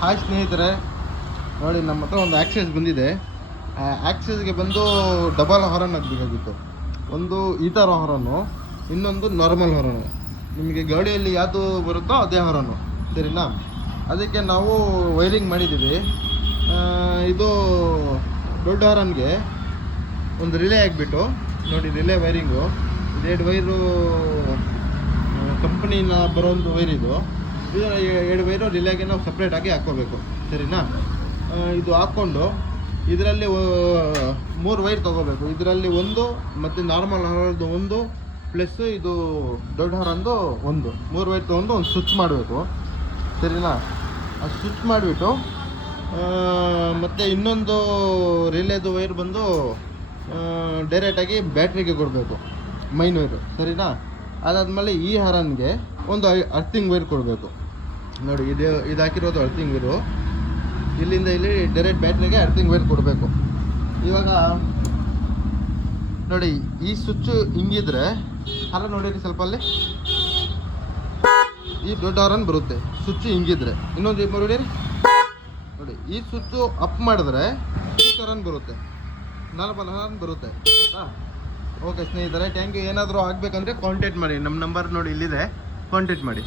Hi ಸ್ನೇಹಿತರೆ, ನೋಡಿ ನಮ್ಮ ಹತ್ರ ಒಂದು ಆಕ್ಸೆಸ್ ಬಂದಿದೆ. ಆಕ್ಸೆಸ್ಗೆ ಬಂದು ಡಬಲ್ ಹಾರನ್ ಆಗಬೇಕಾಗಿತ್ತು. ಒಂದು ಈ ಥರ ಹಾರನ್ನು, ಇನ್ನೊಂದು ನಾರ್ಮಲ್ ಹಾರನು. ನಿಮಗೆ ಗಾಡಿಯಲ್ಲಿ ಯಾವುದು ಬರುತ್ತೋ ಅದೇ ಹಾರನು, ಸರಿನಾ? ಅದಕ್ಕೆ ನಾವು ವೈರಿಂಗ್ ಮಾಡಿದ್ದೀವಿ. ಇದು ದೊಡ್ಡ ಹಾರನ್ಗೆ ಒಂದು ರಿಲೇ ಆಗಿಬಿಟ್ಟು ನೋಡಿ, ರಿಲೇ ವೈರಿಂಗು ಇದೆರಡು ವೈರು ಕಂಪ್ನಿನ ಬರೋ ಒಂದು ವೈರ್ ಇದು 2 ವೈರು ರಿಲೇಗೆ ನಾವು ಸಪ್ರೇಟಾಗಿ ಹಾಕ್ಕೋಬೇಕು, ಸರಿನಾ? ಇದು ಹಾಕ್ಕೊಂಡು ಇದರಲ್ಲಿ 3 ವೈರ್ ತೊಗೋಬೇಕು. ಇದರಲ್ಲಿ ಒಂದು ಮತ್ತು ನಾರ್ಮಲ್ ಹಾರದ್ದು ಒಂದು ಪ್ಲಸ್ ಇದು ದೊಡ್ಡ ಹಾರಂದು ಒಂದು 3 ವೈರ್ ತೊಗೊಂಡು ಒಂದು ಸ್ವಿಚ್ ಮಾಡಬೇಕು, ಸರಿನಾ? ಅದು ಸ್ವಿಚ್ ಮಾಡಿಬಿಟ್ಟು ಮತ್ತು ಇನ್ನೊಂದು ರಿಲೇದು ವೈರ್ ಬಂದು ಡೈರೆಕ್ಟಾಗಿ ಬ್ಯಾಟ್ರಿಗೆ ಕೊಡಬೇಕು, ಮೈನ್ ವೈರು, ಸರಿನಾ? ಅದಾದಮೇಲೆ ಈ ಹಾರನ್ಗೆ ಒಂದು ಅರ್ಥಿಂಗ್ ವೈರ್ ಕೊಡಬೇಕು. ನೋಡಿ, ಇದು ಹಾಕಿರೋದು ಅರ್ಥಿಂಗ್ ವೈರು. ಇಲ್ಲಿಂದ ಇಲ್ಲಿ ಡೈರೆಕ್ಟ್ ಬ್ಯಾಟ್ರಿಗೆ ಅರ್ಥಿಂಗ್ ವೈರ್ ಕೊಡಬೇಕು. ಇವಾಗ ನೋಡಿ, ಈ ಸ್ವಿಚ್ ಹಿಂಗಿದ್ರೆ ಹಾರ ನೋಡಿರಿ ಸ್ವಲ್ಪ, ಅಲ್ಲಿ ಈ ದೊಡ್ಡ ಹಾರನ್ ಬರುತ್ತೆ. ಸ್ವಿಚ್ ಹಿಂಗಿದ್ರೆ ಇನ್ನೊಂದು ನೋಡಿರಿ, ನೋಡಿ ಈ ಸ್ವಿಚ್ಚು ಅಪ್ ಮಾಡಿದ್ರೆ ಈ ಹಾರನ್ ಬರುತ್ತೆ, ನಾರ್ಮಲ್ ಹಾರನ್ ಬರುತ್ತೆ. ಓಕೆ ಸ್ನೇಹಿತರೆ, ಥ್ಯಾಂಕ್ ಯು. ಏನಾದರೂ ಆಗಬೇಕಂದ್ರೆ ಕಾಂಟ್ಯಾಕ್ಟ್ ಮಾಡಿ. ನಮ್ಮ ನಂಬರ್ ನೋಡಿ ಇಲ್ಲಿದೆ, ಕಾಂಟ್ಯಾಕ್ಟ್ ಮಾಡಿ.